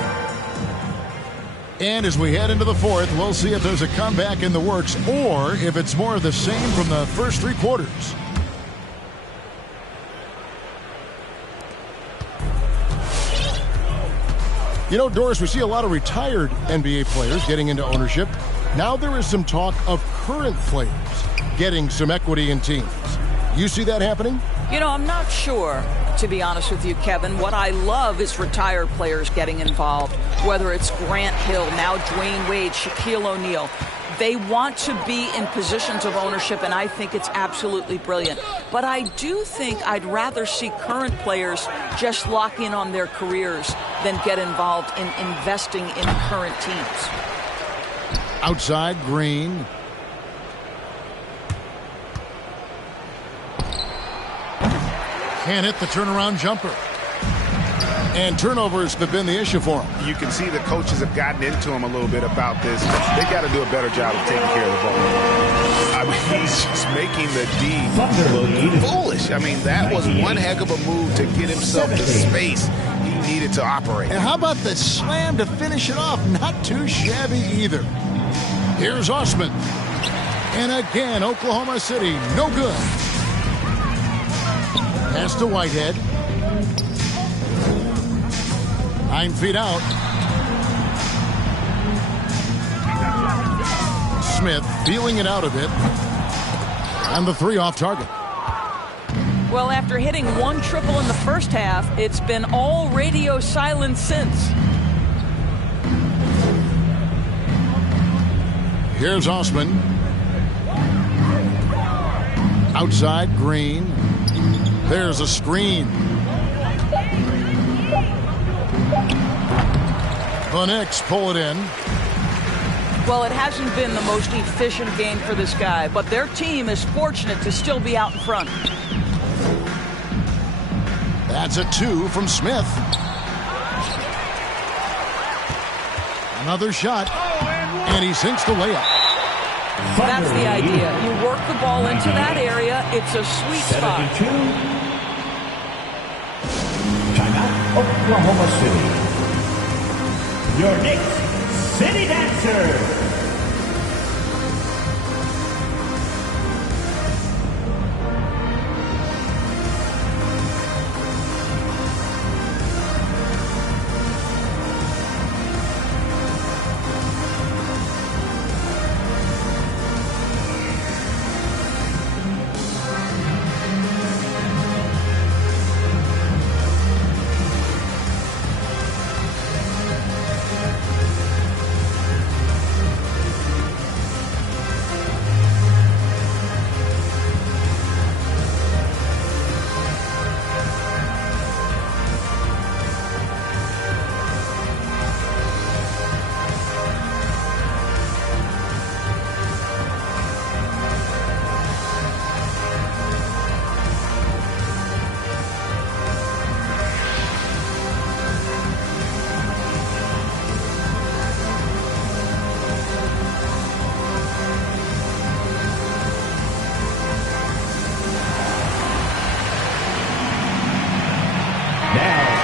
And as we head into the fourth, we'll see if there's a comeback in the works or if it's more of the same from the first three quarters. You know, Doris, we see a lot of retired NBA players getting into ownership. Now there is some talk of current players getting some equity in teams. You see that happening? You know, I'm not sure, to be honest with you, Kevin. What I love is retired players getting involved, whether it's Grant Hill, now Dwayne Wade, Shaquille O'Neal. They want to be in positions of ownership, and I think it's absolutely brilliant. But I do think I'd rather see current players just lock in on their careers than get involved in investing in current teams. Outside, Green. Can't hit the turnaround jumper. And turnovers have been the issue for him. You can see the coaches have gotten into him a little bit about this. They got to do a better job of taking care of the ball. I mean, he's just making the D look foolish. I mean, that was one heck of a move to get himself the space he needed to operate. And how about the slam to finish it off? Not too shabby either. Here's Osman. And again, Oklahoma City, no good. Pass to Whitehead. 9 feet out. Smith feeling it out a bit. And the three off target. Well, after hitting one triple in the first half, it's been all radio silence since. Here's Osman. Outside, Green. There's a screen. The Knicks pull it in. Well, it hasn't been the most efficient game for this guy, but their team is fortunate to still be out in front. That's a two from Smith. Another shot, and he sinks the layup. That's the idea. You work the ball into that area. It's a sweet spot. Timeout, Oklahoma City. Your Knicks City Dancer.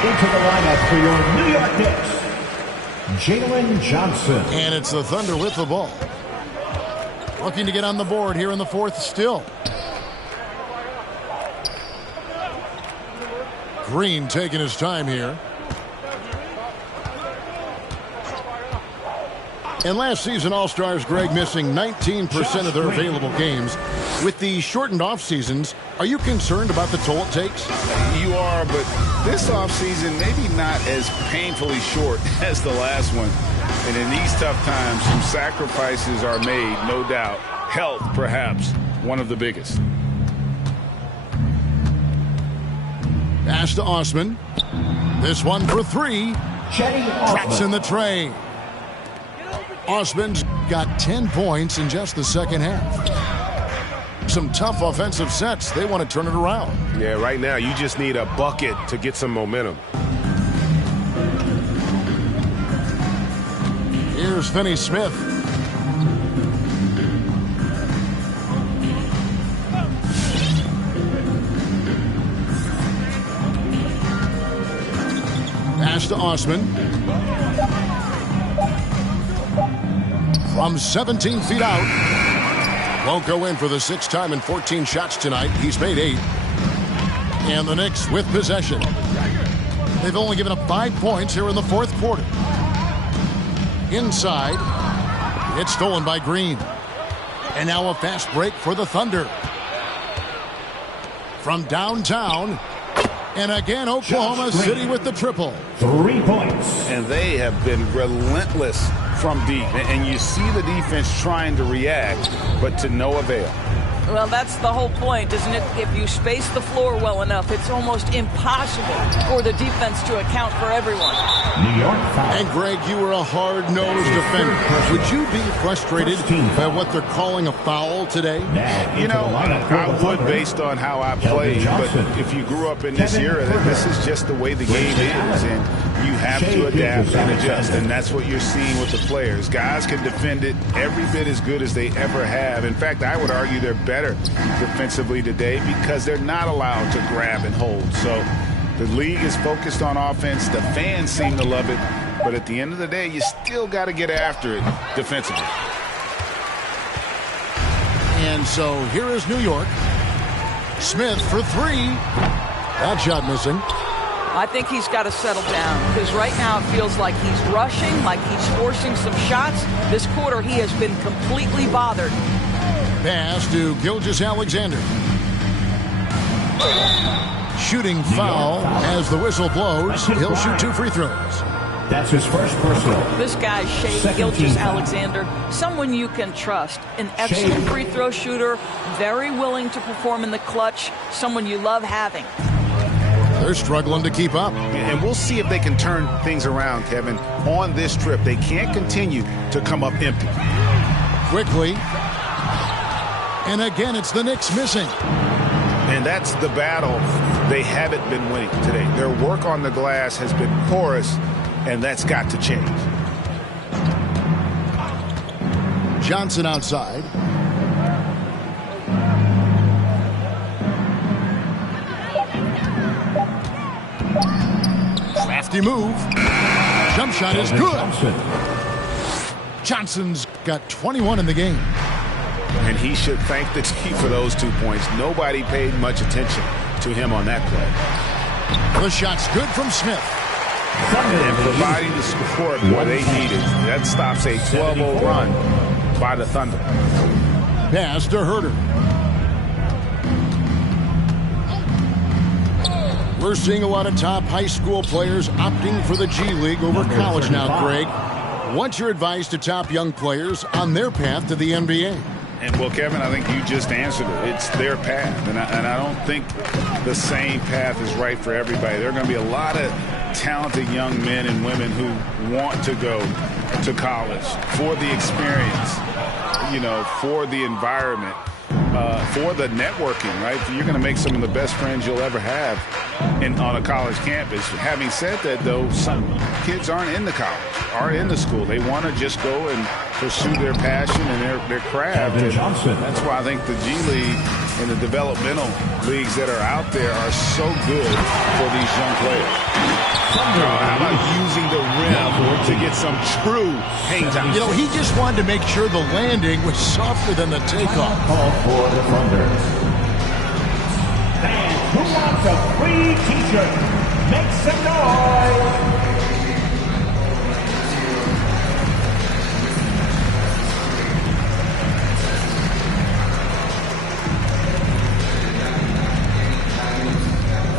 Into the lineup for your New York Knicks, Jalen Johnson. And it's the Thunder with the ball. Looking to get on the board here in the fourth still. Green taking his time here. And last season, All-Stars, Greg, missing 19% of their available games. With the shortened off seasons, are you concerned about the toll it takes? You are, but this offseason maybe not as painfully short as the last one. And in these tough times, some sacrifices are made, no doubt. Health, perhaps, one of the biggest. Pass to Osman. This one for three. Chetty Drops in the tray. Osman's got 10 points in just the second half. Some tough offensive sets. They want to turn it around. Yeah, right now you just need a bucket to get some momentum. Here's Finney-Smith. Pass to Osman. From 17 feet out. Won't go in for the 6th time in 14 shots tonight. He's made 8. And the Knicks with possession. They've only given up 5 points here in the 4th quarter. Inside. It's stolen by Green. And now a fast break for the Thunder. From downtown. And again, Oklahoma City with the triple. 3 points. And they have been relentless from deep. And you see the defense trying to react, but to no avail. Well, that's the whole point, isn't it? If you space the floor well enough, it's almost impossible for the defense to account for everyone. New York foul. And Greg, you were a hard-nosed defender. Would you be frustrated by what they're calling a foul today? You know, I would based on how I played, but if you grew up in this era, this is just the way the game is, and you have to adapt and adjust, and that's what you're seeing with the players. Guys can defend it every bit as good as they ever have. In fact, I would argue they're better defensively today because they're not allowed to grab and hold. So the league is focused on offense. The fans seem to love it, but at the end of the day, you still got to get after it defensively. And so here is New York. Smith for 3. That shot missing. I think he's got to settle down because right now it feels like he's rushing, like he's forcing some shots. This quarter he has been completely bothered. Pass to Gilgeous-Alexander. Shooting foul as the whistle blows. He'll shoot 2 free throws. That's his first personal. This guy, Shai Gilgeous-Alexander, someone you can trust. An excellent free throw shooter, very willing to perform in the clutch, someone you love having. They're struggling to keep up. And we'll see if they can turn things around, Kevin, on this trip. They can't continue to come up empty. Quickly. And again, it's the Knicks missing. And that's the battle they haven't been winning today. Their work on the glass has been porous, and that's got to change. Johnson outside. Crafty move. Jump shot is good. Johnson's got 21 in the game. And he should thank the team for those 2 points. Nobody paid much attention to him on that play. The shot's good from Smith. And providing the support where they needed. That stops a 12-0 run by the Thunder. Pass to Herter. We're seeing a lot of top high school players opting for the G League over college now, Greg. What's your advice to top young players on their path to the NBA? And, well, Kevin, I think you just answered it. It's their path. And I don't think the same path is right for everybody. There are going to be a lot of talented young men and women who want to go to college for the experience, you know, for the environment, for the networking, right? You're going to make some of the best friends you'll ever have on a college campus. Having said that, though, some kids aren't in the college, aren't in the school. They want to just go and pursue their passion and their craft. And that's why I think the G League and the developmental leagues that are out there are so good for these young players. How about using the rim to get some true hang time? You know, he just wanted to make sure the landing was softer than the takeoff. Call for the Thunder. And who wants a free t-shirt? Make some noise!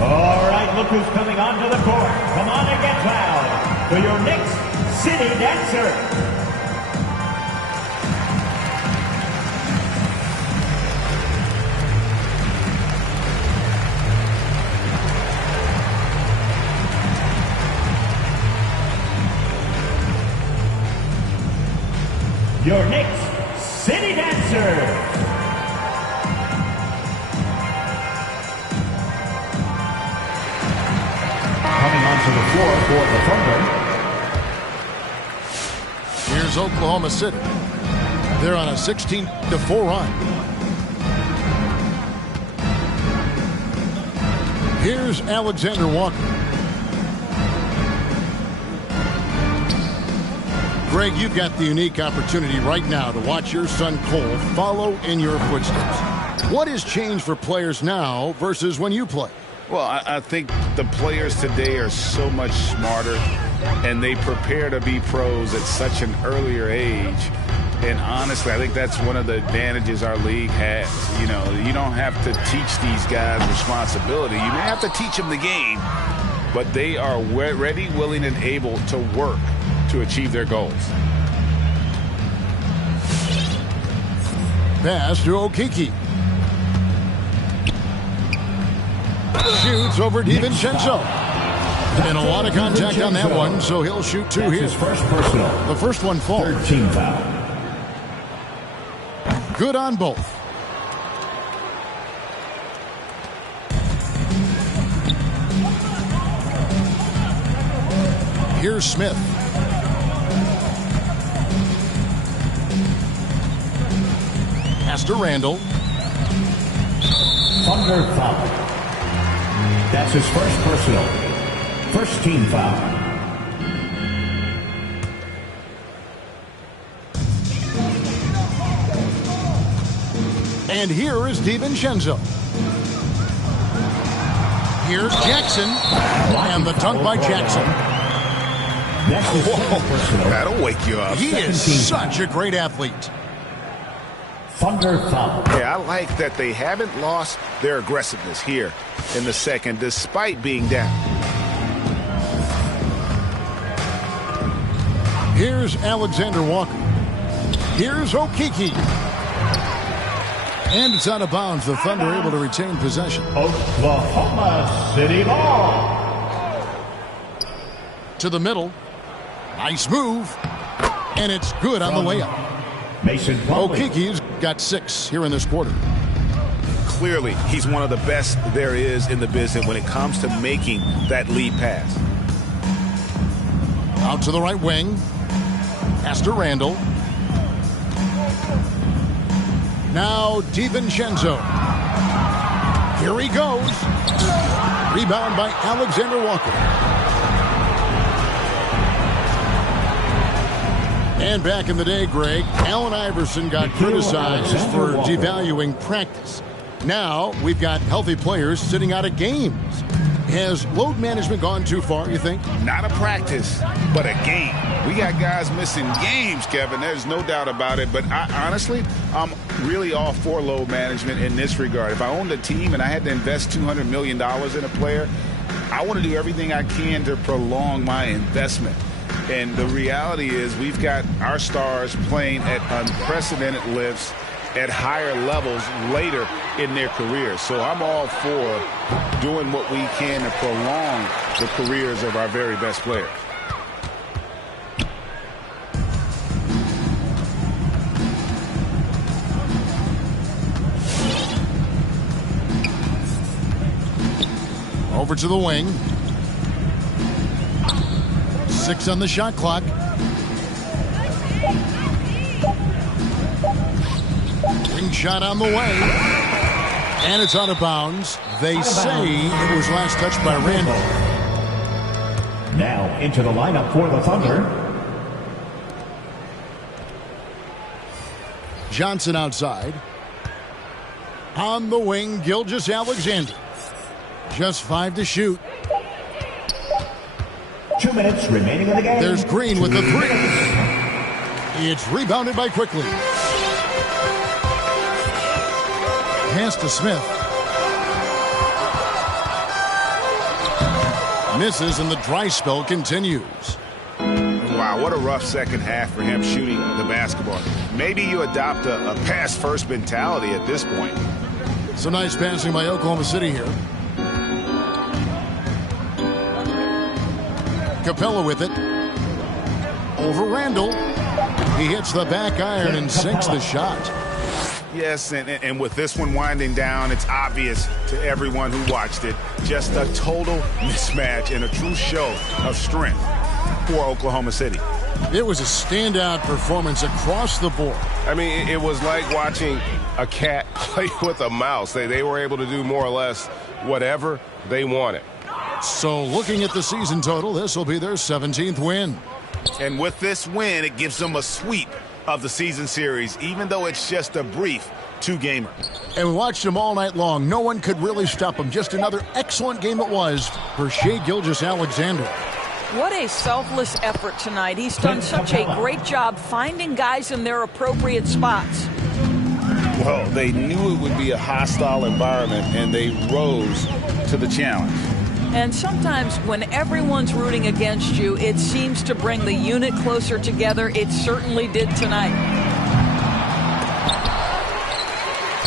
All right, look who's coming onto the court. Come on and get loud for your Knicks City Dancer. Knicks City Dancers. Coming onto the floor for the Thunder. Here's Oklahoma City. They're on a 16-4 run. Here's Alexander Walker. Greg, you've got the unique opportunity right now to watch your son Cole follow in your footsteps. What has changed for players now versus when you played? Well, I think the players today are so much smarter, and they prepare to be pros at such an earlier age. And honestly, I think that's one of the advantages our league has. You know, you don't have to teach these guys responsibility. You may have to teach them the game, but they are ready, willing, and able to work to achieve their goals. Pass to Okeke. Shoots over DiVincenzo. And a lot of contact on that one, so he'll shoot two here. His first personal. The first one falls. Third team foul. Good on both. Here's Smith. Pass to Randall. Thunder foul. That's his first personal. First team foul. And here is DiVincenzo. Here's Jackson. And the dunk by Jackson. That's his second personal. That'll wake you up. He is such a great athlete. Thunder foul. Yeah, I like that they haven't lost their aggressiveness here in the second, despite being down. Here's Alexander Walker. Here's Okeke. And it's out of bounds. The Thunder able to retain possession. Oklahoma City ball. To the middle. Nice move. And it's good on the way up. Mason Plumlee. Okeke's got 6 here in this quarter. Clearly, he's one of the best there is in the business when it comes to making that lead pass. Out to the right wing. Pass to Randall. Now DiVincenzo. Here he goes. Rebound by Alexander Walker. And back in the day, Greg, Allen Iverson got criticized for devaluing practice. Now we've got healthy players sitting out of games. Has load management gone too far, you think? Not a practice, but a game. We got guys missing games, Kevin. There's no doubt about it. But honestly, I'm really all for load management in this regard. If I owned a team and I had to invest $200 million in a player, I want to do everything I can to prolong my investment. And the reality is we've got our stars playing at unprecedented lifts at higher levels later in their careers. So I'm all for doing what we can to prolong the careers of our very best players. Over to the wing. 6 on the shot clock. Wing shot on the way. And it's out of bounds. They say it was last touched by Randall. Now into the lineup for the Thunder. Johnson outside. On the wing, Gilgeous-Alexander. Just 5 to shoot. 2 minutes remaining in the game. There's Green with the 3. It's rebounded by Quickly. Pass to Smith. Misses and the dry spell continues. Wow, what a rough second half for him shooting the basketball. Maybe you adopt a pass-first mentality at this point. So nice passing by Oklahoma City here. Capella with it. Over Randall. He hits the back iron and sinks the shot. Yes, and with this one winding down, it's obvious to everyone who watched it. Just a total mismatch and a true show of strength for Oklahoma City. It was a standout performance across the board. I mean, it was like watching a cat play with a mouse. They were able to do more or less whatever they wanted. So looking at the season total, this will be their 17th win. And with this win, it gives them a sweep of the season series, even though it's just a brief two-gamer. And we watched them all night long. No one could really stop them. Just another excellent game it was for Shai Gilgeous-Alexander. What a selfless effort tonight. He's done such a great job finding guys in their appropriate spots. Well, they knew it would be a hostile environment, and they rose to the challenge. And sometimes when everyone's rooting against you, it seems to bring the unit closer together. It certainly did tonight.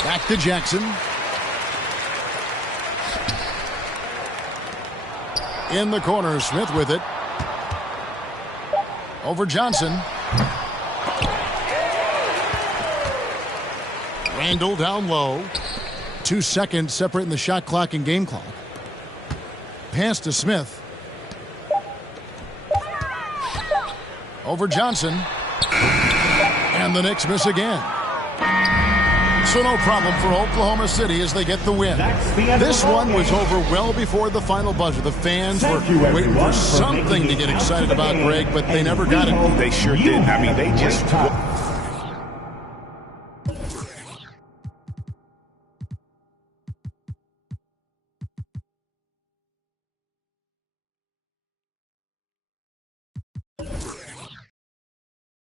Back to Jackson. In the corner, Smith with it. Over Johnson. Randall down low. 2 seconds separating the shot clock and game clock. Pass to Smith. Over Johnson. And the Knicks miss again. So no problem for Oklahoma City as they get the win. This one was over well before the final buzzer. The fans were waiting for something to get excited about, Greg, but they never got it. They sure did. I mean, they just